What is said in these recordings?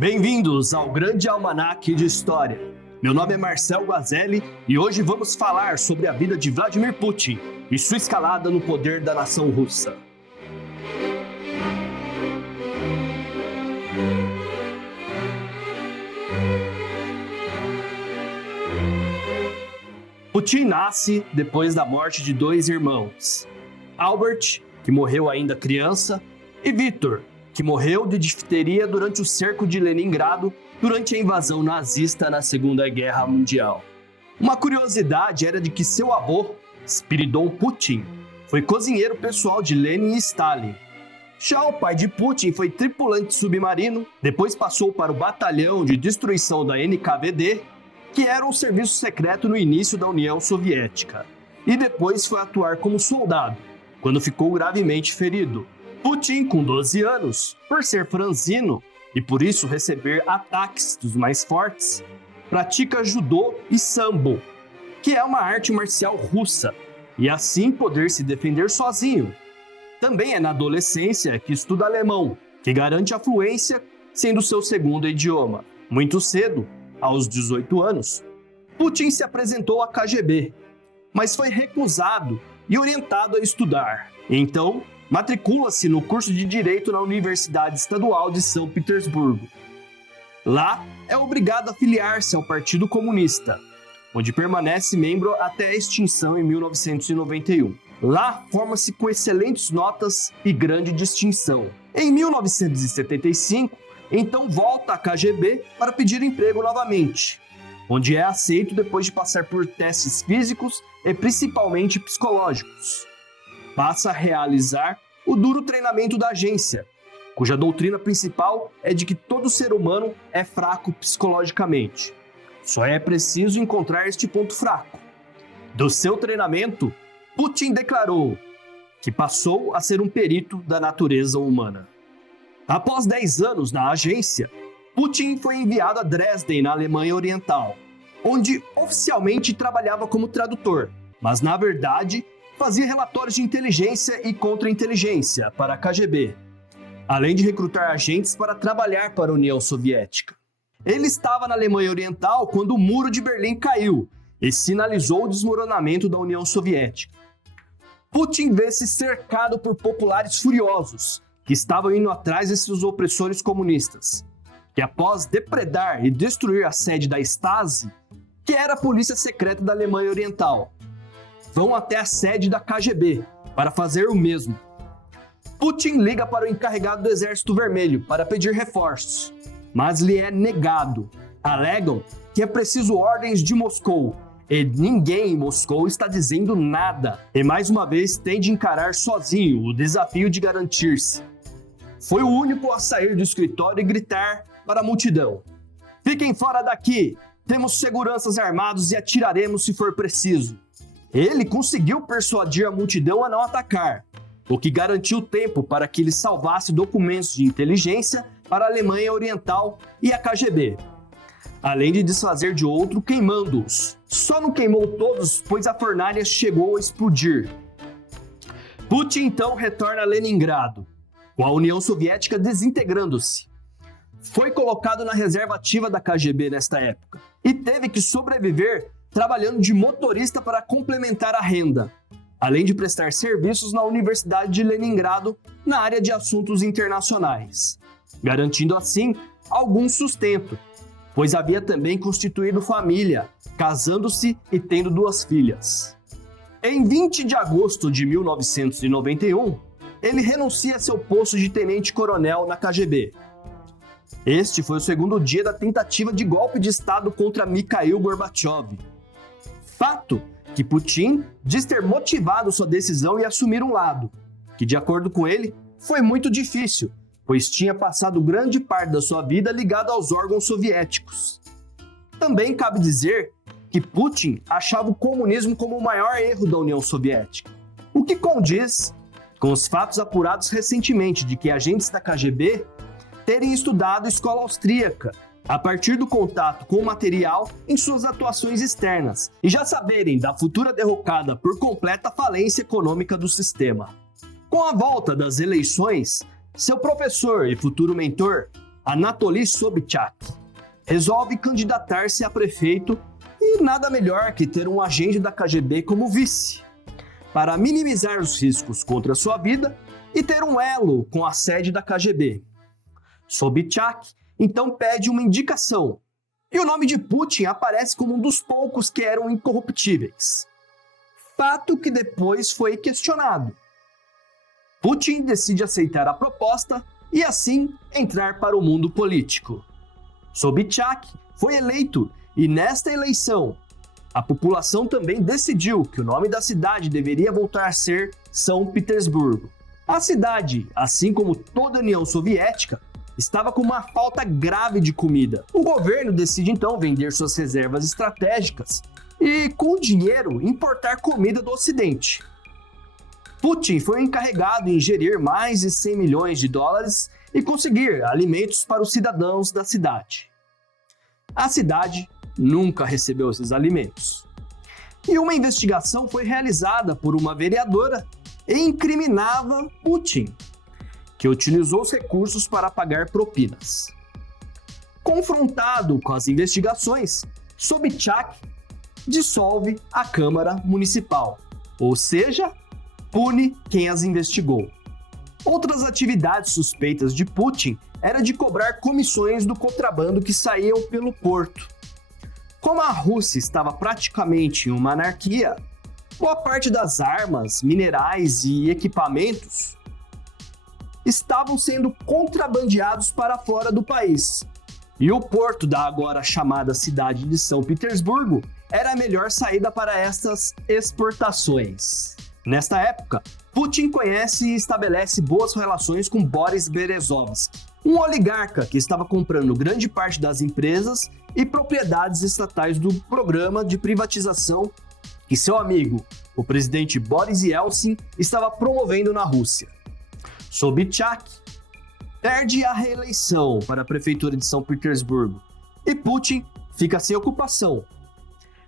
Bem-vindos ao Grande Almanaque de História. Meu nome é Marcel Guazelli e hoje vamos falar sobre a vida de Vladimir Putin e sua escalada no poder da nação russa. Putin nasce depois da morte de dois irmãos, Albert, que morreu ainda criança, e Viktor, que morreu de difteria durante o cerco de Leningrado durante a invasão nazista na Segunda Guerra Mundial. Uma curiosidade era de que seu avô, Spiridon Putin, foi cozinheiro pessoal de Lenin e Stalin. Já o pai de Putin foi tripulante submarino, depois passou para o batalhão de destruição da NKVD, que era um serviço secreto no início da União Soviética, e depois foi atuar como soldado, quando ficou gravemente ferido. Putin, com 12 anos, por ser franzino e por isso receber ataques dos mais fortes, pratica judô e sambo, que é uma arte marcial russa, e assim poder se defender sozinho. Também é na adolescência que estuda alemão, que garante a fluência, sendo seu segundo idioma. Muito cedo, aos 18 anos, Putin se apresentou à KGB, mas foi recusado e orientado a estudar. Então, matricula-se no curso de Direito na Universidade Estadual de São Petersburgo. Lá, é obrigado a filiar-se ao Partido Comunista, onde permanece membro até a extinção em 1991. Lá, forma-se com excelentes notas e grande distinção. Em 1975, então volta à KGB para pedir emprego novamente, onde é aceito depois de passar por testes físicos e principalmente psicológicos. Passa a realizar o duro treinamento da agência, cuja doutrina principal é de que todo ser humano é fraco psicologicamente. Só é preciso encontrar este ponto fraco. Do seu treinamento, Putin declarou que passou a ser um perito da natureza humana. Após 10 anos na agência, Putin foi enviado a Dresden, na Alemanha Oriental, onde oficialmente trabalhava como tradutor, mas na verdade fazia relatórios de inteligência e contra-inteligência para a KGB, além de recrutar agentes para trabalhar para a União Soviética. Ele estava na Alemanha Oriental quando o Muro de Berlim caiu e sinalizou o desmoronamento da União Soviética. Putin vê-se cercado por populares furiosos que estavam indo atrás de seus opressores comunistas, que após depredar e destruir a sede da Stasi, que era a polícia secreta da Alemanha Oriental, vão até a sede da KGB para fazer o mesmo. Putin liga para o encarregado do Exército Vermelho para pedir reforços, mas lhe é negado. Alegam que é preciso ordens de Moscou e ninguém em Moscou está dizendo nada, e mais uma vez tem de encarar sozinho o desafio de garantir-se. Foi o único a sair do escritório e gritar para a multidão: "Fiquem fora daqui! Temos seguranças armados e atiraremos se for preciso." Ele conseguiu persuadir a multidão a não atacar, o que garantiu tempo para que ele salvasse documentos de inteligência para a Alemanha Oriental e a KGB, além de desfazer de outro queimando-os. Só não queimou todos, pois a fornalha chegou a explodir. Putin então retorna a Leningrado, com a União Soviética desintegrando-se. Foi colocado na reserva ativa da KGB nesta época e teve que sobreviver trabalhando de motorista para complementar a renda, além de prestar serviços na Universidade de Leningrado na área de assuntos internacionais, garantindo assim algum sustento, pois havia também constituído família, casando-se e tendo 2 filhas. Em 20 de agosto de 1991, ele renuncia a seu posto de tenente-coronel na KGB. Este foi o segundo dia da tentativa de golpe de Estado contra Mikhail Gorbachev. Fato que Putin diz ter motivado sua decisão e assumir um lado, que, de acordo com ele, foi muito difícil, pois tinha passado grande parte da sua vida ligado aos órgãos soviéticos. Também cabe dizer que Putin achava o comunismo como o maior erro da União Soviética, o que condiz com os fatos apurados recentemente de que agentes da KGB terem estudado escola austríaca, a partir do contato com o material em suas atuações externas, e já saberem da futura derrocada por completa falência econômica do sistema. Com a volta das eleições, seu professor e futuro mentor, Anatoly Sobchak, resolve candidatar-se a prefeito e nada melhor que ter um agente da KGB como vice, para minimizar os riscos contra sua vida e ter um elo com a sede da KGB. Sobchak então pede uma indicação, e o nome de Putin aparece como um dos poucos que eram incorruptíveis. Fato que depois foi questionado. Putin decide aceitar a proposta e assim entrar para o mundo político. Sobchak foi eleito e nesta eleição, a população também decidiu que o nome da cidade deveria voltar a ser São Petersburgo. A cidade, assim como toda a União Soviética, estava com uma falta grave de comida. O governo decide então vender suas reservas estratégicas e, com o dinheiro, importar comida do Ocidente. Putin foi encarregado em gerir mais de 100 milhões de dólares e conseguir alimentos para os cidadãos da cidade. A cidade nunca recebeu esses alimentos. E uma investigação foi realizada por uma vereadora e incriminava Putin, que utilizou os recursos para pagar propinas. Confrontado com as investigações, Sobchak dissolve a Câmara Municipal, ou seja, pune quem as investigou. Outras atividades suspeitas de Putin era de cobrar comissões do contrabando que saíam pelo porto. Como a Rússia estava praticamente em uma anarquia, boa parte das armas, minerais e equipamentos estavam sendo contrabandeados para fora do país. E o porto da agora chamada cidade de São Petersburgo era a melhor saída para estas exportações. Nesta época, Putin conhece e estabelece boas relações com Boris Berezovsky, um oligarca que estava comprando grande parte das empresas e propriedades estatais do programa de privatização que seu amigo, o presidente Boris Yeltsin, estava promovendo na Rússia. Sobchak perde a reeleição para a prefeitura de São Petersburgo e Putin fica sem ocupação.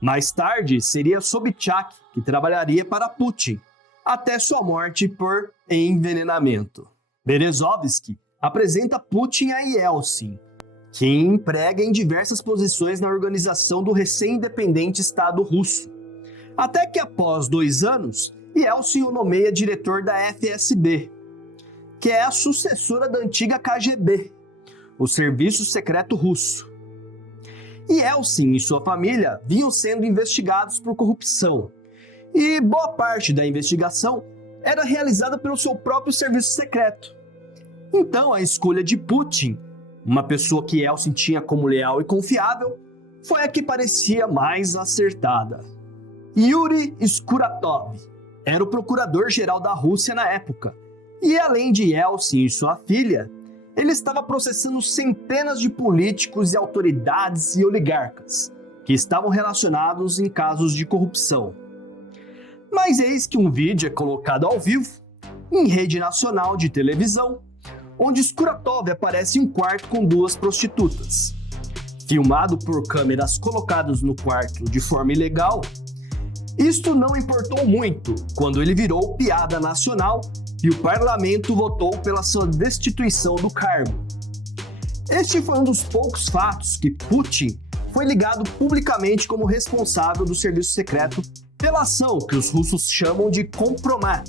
Mais tarde, seria Sobchak que trabalharia para Putin, até sua morte por envenenamento. Berezovsky apresenta Putin a Yeltsin, que emprega em diversas posições na organização do recém-independente Estado russo. Até que após 2 anos, Yeltsin o nomeia diretor da FSB, que é a sucessora da antiga KGB, o Serviço Secreto Russo. Yeltsin e sua família vinham sendo investigados por corrupção, e boa parte da investigação era realizada pelo seu próprio serviço secreto. Então a escolha de Putin, uma pessoa que Yeltsin tinha como leal e confiável, foi a que parecia mais acertada. Yuri Skuratov era o procurador-geral da Rússia na época, e além de Yeltsin e sua filha, ele estava processando centenas de políticos e autoridades e oligarcas que estavam relacionados em casos de corrupção. Mas eis que um vídeo é colocado ao vivo, em rede nacional de televisão, onde Skuratov aparece em um quarto com 2 prostitutas. Filmado por câmeras colocadas no quarto de forma ilegal, isto não importou muito quando ele virou piada nacional e o parlamento votou pela sua destituição do cargo. Este foi um dos poucos fatos que Putin foi ligado publicamente como responsável do serviço secreto pela ação que os russos chamam de compromat,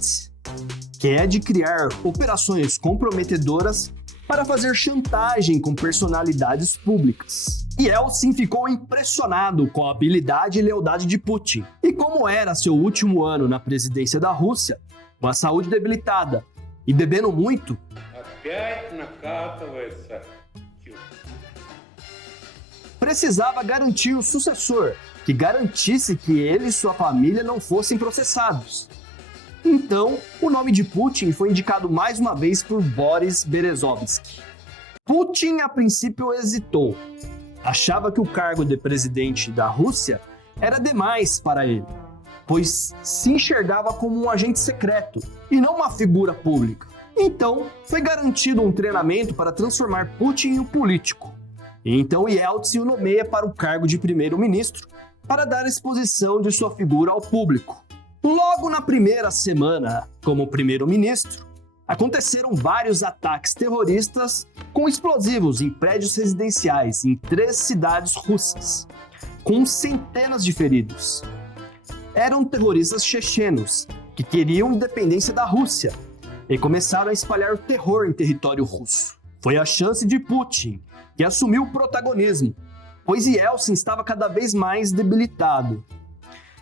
que é de criar operações comprometedoras para fazer chantagem com personalidades públicas. Yeltsin ficou impressionado com a habilidade e lealdade de Putin, e como era seu último ano na presidência da Rússia, com a saúde debilitada e bebendo muito, precisava garantir o sucessor, que garantisse que ele e sua família não fossem processados. Então, o nome de Putin foi indicado mais uma vez por Boris Berezovsky. Putin, a princípio, hesitou. Achava que o cargo de presidente da Rússia era demais para ele, pois se enxergava como um agente secreto e não uma figura pública. Então, foi garantido um treinamento para transformar Putin em um político. E então Yeltsin o nomeia para o cargo de primeiro-ministro para dar exposição de sua figura ao público. Logo na primeira semana como primeiro-ministro, aconteceram vários ataques terroristas com explosivos em prédios residenciais em 3 cidades russas, com centenas de feridos. Eram terroristas chechenos que queriam independência da Rússia e começaram a espalhar o terror em território russo. Foi a chance de Putin, que assumiu o protagonismo, pois Yeltsin estava cada vez mais debilitado,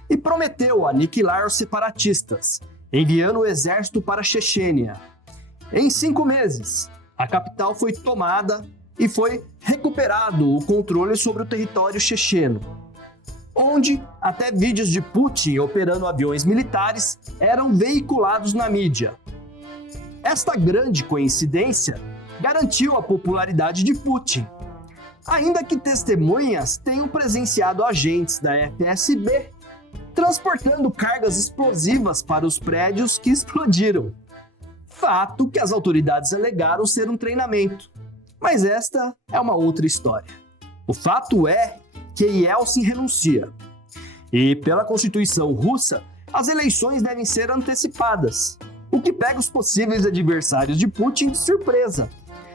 e prometeu aniquilar os separatistas, enviando o exército para a Chechênia. Em 5 meses, a capital foi tomada e foi recuperado o controle sobre o território checheno, onde até vídeos de Putin operando aviões militares eram veiculados na mídia. Esta grande coincidência garantiu a popularidade de Putin, ainda que testemunhas tenham presenciado agentes da FSB transportando cargas explosivas para os prédios que explodiram. Fato que as autoridades alegaram ser um treinamento, mas esta é uma outra história. O fato é que Yeltsin renuncia, e pela Constituição russa, as eleições devem ser antecipadas, o que pega os possíveis adversários de Putin de surpresa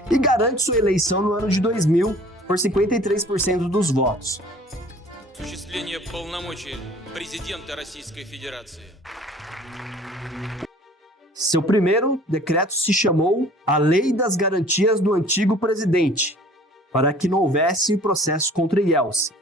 e garante sua eleição no ano de 2000 por 53% dos votos. Осуществление полномочий президента Российской Федерации. Seu primeiro decreto se chamou a Lei das Garantias do Antigo Presidente, para que não houvesse processo contra Yeltsin.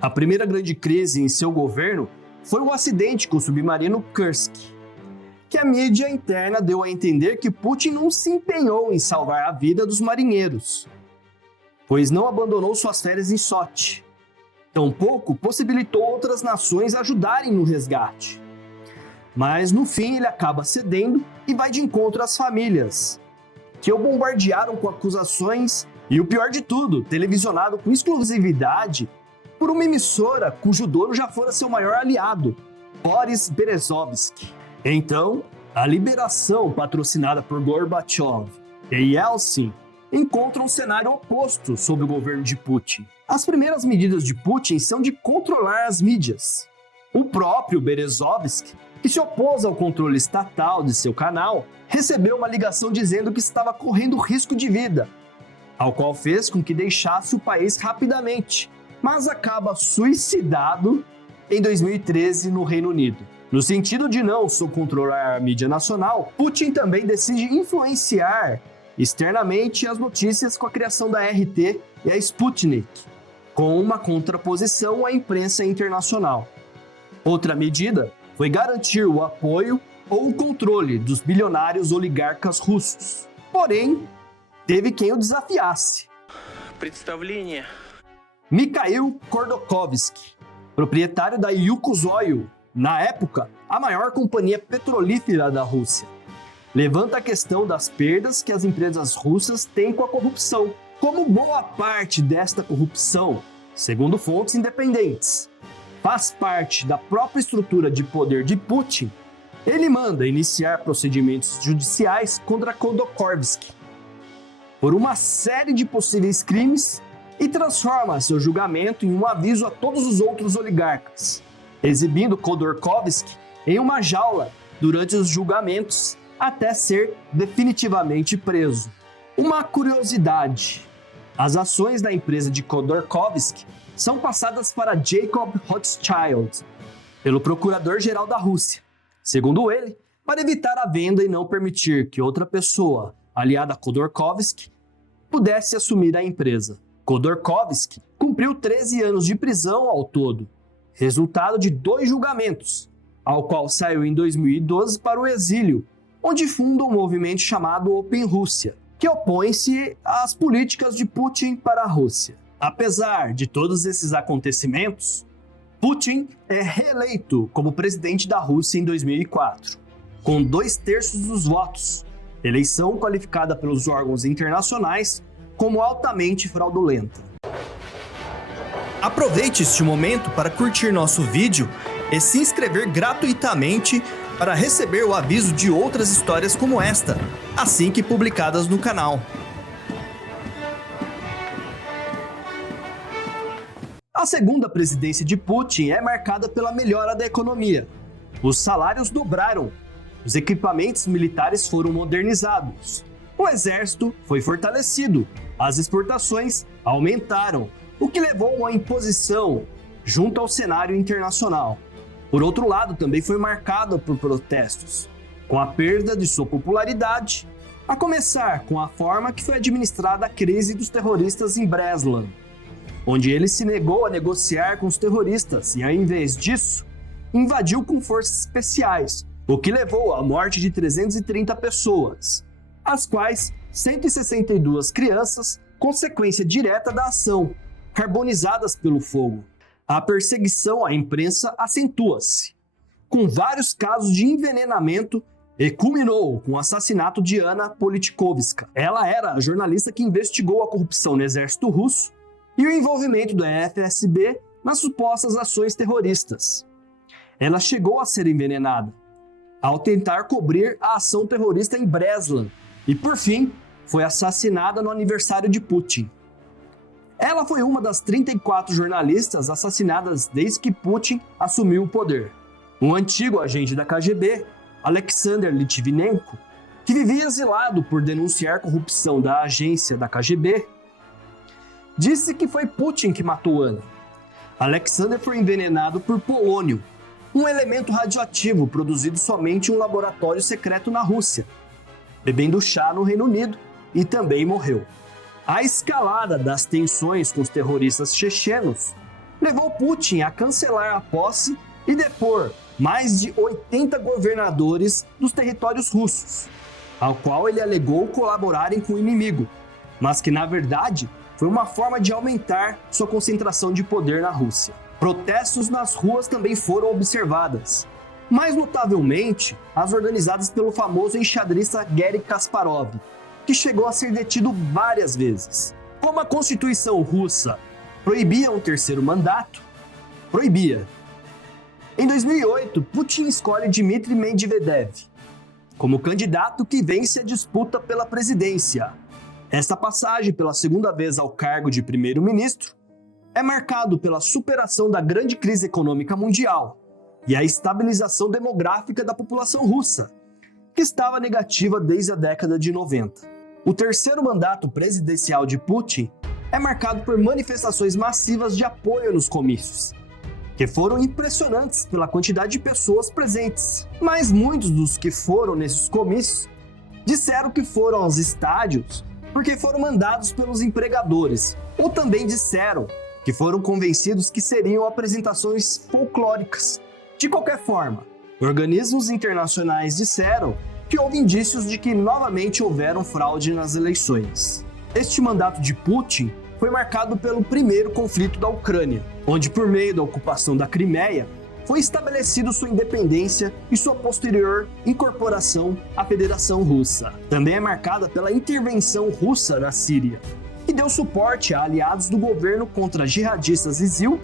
A primeira grande crise em seu governo foi o acidente com o submarino Kursk, que a mídia interna deu a entender que Putin não se empenhou em salvar a vida dos marinheiros, pois não abandonou suas férias em Sochi. Tampouco possibilitou outras nações ajudarem no resgate. Mas no fim ele acaba cedendo e vai de encontro às famílias, que o bombardearam com acusações e, o pior de tudo, televisionado com exclusividade por uma emissora cujo dono já fora seu maior aliado, Boris Berezovsky. Então, a liberação patrocinada por Gorbachev e Yeltsin encontra um cenário oposto sob o governo de Putin. As primeiras medidas de Putin são de controlar as mídias. O próprio Berezovsky, que se opôs ao controle estatal de seu canal, recebeu uma ligação dizendo que estava correndo risco de vida, ao qual fez com que deixasse o país rapidamente, mas acaba suicidado em 2013 no Reino Unido. No sentido de não só controlar a mídia nacional, Putin também decide influenciar externamente as notícias com a criação da RT e a Sputnik, com uma contraposição à imprensa internacional. Outra medida foi garantir o apoio ou o controle dos bilionários oligarcas russos. Porém, teve quem o desafiasse. Mikhail Khodorkovsky, proprietário da Yukos-Oil, na época, a maior companhia petrolífera da Rússia, levanta a questão das perdas que as empresas russas têm com a corrupção. Como boa parte desta corrupção, segundo fontes independentes, faz parte da própria estrutura de poder de Putin, ele manda iniciar procedimentos judiciais contra Khodorkovsky por uma série de possíveis crimes e transforma seu julgamento em um aviso a todos os outros oligarcas, exibindo Khodorkovsky em uma jaula durante os julgamentos até ser definitivamente preso. Uma curiosidade: as ações da empresa de Khodorkovsky são passadas para Jacob Rothschild, pelo procurador-geral da Rússia, segundo ele, para evitar a venda e não permitir que outra pessoa, aliada a Khodorkovsky, pudesse assumir a empresa. Khodorkovsky cumpriu 13 anos de prisão ao todo, resultado de 2 julgamentos, ao qual saiu em 2012 para o exílio, onde funda um movimento chamado Open Rússia, que opõe-se às políticas de Putin para a Rússia. Apesar de todos esses acontecimentos, Putin é reeleito como presidente da Rússia em 2004, com 2/3 dos votos, eleição qualificada pelos órgãos internacionais como altamente fraudulenta. Aproveite este momento para curtir nosso vídeo e se inscrever gratuitamente para receber o aviso de outras histórias como esta, assim que publicadas no canal. A segunda presidência de Putin é marcada pela melhora da economia. Os salários dobraram, os equipamentos militares foram modernizados, o exército foi fortalecido, as exportações aumentaram, o que levou a uma imposição junto ao cenário internacional. Por outro lado, também foi marcado por protestos, com a perda de sua popularidade, a começar com a forma que foi administrada a crise dos terroristas em Breslan, onde ele se negou a negociar com os terroristas e, ao invés disso, invadiu com forças especiais, o que levou à morte de 330 pessoas, as quais 162 crianças, consequência direta da ação, carbonizadas pelo fogo. A perseguição à imprensa acentua-se, com vários casos de envenenamento, e culminou com o assassinato de Anna Politkovska. Ela era a jornalista que investigou a corrupção no exército russo e o envolvimento da FSB nas supostas ações terroristas. Ela chegou a ser envenenada ao tentar cobrir a ação terrorista em Breslan e, por fim, foi assassinada no aniversário de Putin. Ela foi uma das 34 jornalistas assassinadas desde que Putin assumiu o poder. Um antigo agente da KGB, Alexander Litvinenko, que vivia exilado por denunciar corrupção da agência da KGB, disse que foi Putin que matou Anna. Alexander foi envenenado por polônio, um elemento radioativo produzido somente em um laboratório secreto na Rússia, bebendo chá no Reino Unido, e também morreu. A escalada das tensões com os terroristas chechenos levou Putin a cancelar a posse e depor mais de 80 governadores dos territórios russos, ao qual ele alegou colaborarem com o inimigo, mas que na verdade foi uma forma de aumentar sua concentração de poder na Rússia. Protestos nas ruas também foram observadas, mais notavelmente as organizadas pelo famoso enxadrista Garry Kasparov, que chegou a ser detido várias vezes. Como a Constituição russa proibia um terceiro mandato, proibia. Em 2008, Putin escolhe Dmitry Medvedev como candidato que vence a disputa pela presidência. Esta passagem pela segunda vez ao cargo de primeiro-ministro é marcado pela superação da grande crise econômica mundial e a estabilização demográfica da população russa, que estava negativa desde a década de 90. O terceiro mandato presidencial de Putin é marcado por manifestações massivas de apoio nos comícios, que foram impressionantes pela quantidade de pessoas presentes. Mas muitos dos que foram nesses comícios disseram que foram aos estádios porque foram mandados pelos empregadores, ou também disseram que foram convencidos que seriam apresentações folclóricas. De qualquer forma, organismos internacionais disseram que houve indícios de que novamente houveram fraude nas eleições. Este mandato de Putin foi marcado pelo primeiro conflito da Ucrânia, onde, por meio da ocupação da Crimeia, foi estabelecido sua independência e sua posterior incorporação à Federação Russa. Também é marcada pela intervenção russa na Síria, que deu suporte a aliados do governo contra jihadistas ISIL,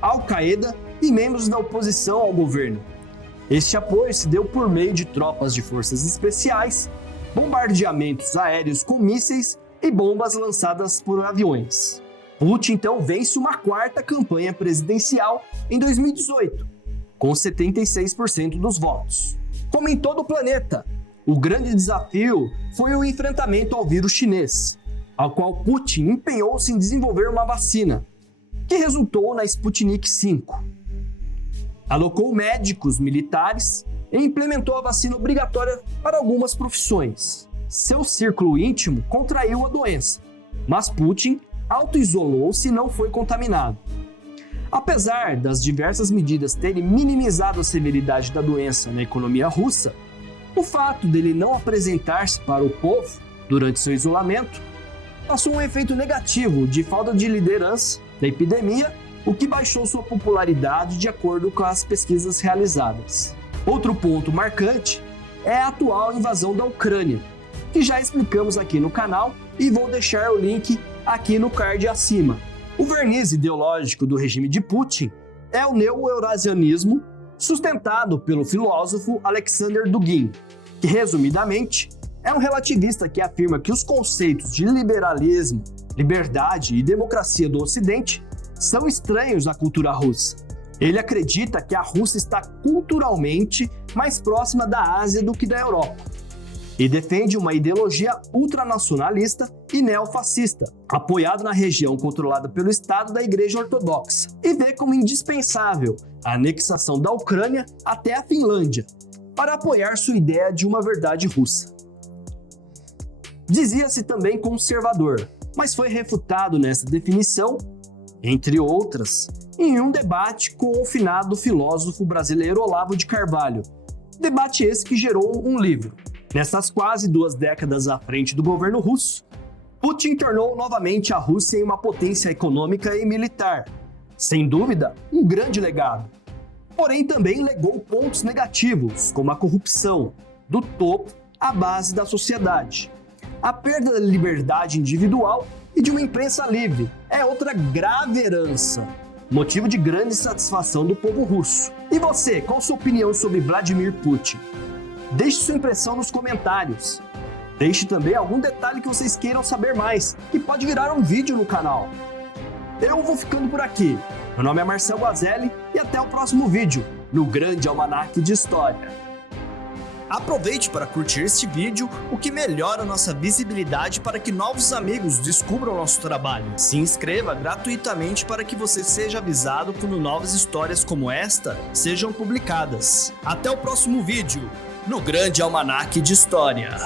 Al-Qaeda e membros da oposição ao governo. Este apoio se deu por meio de tropas de forças especiais, bombardeamentos aéreos com mísseis e bombas lançadas por aviões. Putin então vence uma quarta campanha presidencial em 2018, com 76% dos votos. Como em todo o planeta, o grande desafio foi o enfrentamento ao vírus chinês, ao qual Putin empenhou-se em desenvolver uma vacina, que resultou na Sputnik V. Alocou médicos militares e implementou a vacina obrigatória para algumas profissões. Seu círculo íntimo contraiu a doença, mas Putin auto-isolou-se e não foi contaminado. Apesar das diversas medidas terem minimizado a severidade da doença na economia russa, o fato dele não apresentar-se para o povo durante seu isolamento passou um efeito negativo de falta de liderança da epidemia, o que baixou sua popularidade de acordo com as pesquisas realizadas. Outro ponto marcante é a atual invasão da Ucrânia, que já explicamos aqui no canal e vou deixar o link aqui no card acima. O verniz ideológico do regime de Putin é o neo-eurasianismo, sustentado pelo filósofo Alexander Dugin, que resumidamente é um relativista que afirma que os conceitos de liberalismo, liberdade e democracia do Ocidente são estranhos à cultura russa. Ele acredita que a Rússia está culturalmente mais próxima da Ásia do que da Europa e defende uma ideologia ultranacionalista e neofascista, apoiado na região controlada pelo Estado da Igreja Ortodoxa, e vê como indispensável a anexação da Ucrânia até a Finlândia, para apoiar sua ideia de uma verdade russa. Dizia-se também conservador, mas foi refutado nessa definição, entre outras, em um debate com o finado filósofo brasileiro Olavo de Carvalho. Debate esse que gerou um livro. Nessas quase 2 décadas à frente do governo russo, Putin tornou novamente a Rússia em uma potência econômica e militar. Sem dúvida, um grande legado. Porém, também legou pontos negativos, como a corrupção, do topo à base da sociedade. A perda da liberdade individual e de uma imprensa livre é outra grave herança, motivo de grande satisfação do povo russo. E você, qual sua opinião sobre Vladimir Putin? Deixe sua impressão nos comentários. Deixe também algum detalhe que vocês queiram saber mais, que pode virar um vídeo no canal. Eu vou ficando por aqui. Meu nome é Marcel Guazelli e até o próximo vídeo, no Grande Almanaque de História. Aproveite para curtir este vídeo, o que melhora nossa visibilidade para que novos amigos descubram nosso trabalho. Se inscreva gratuitamente para que você seja avisado quando novas histórias como esta sejam publicadas. Até o próximo vídeo, no Grande Almanaque de História.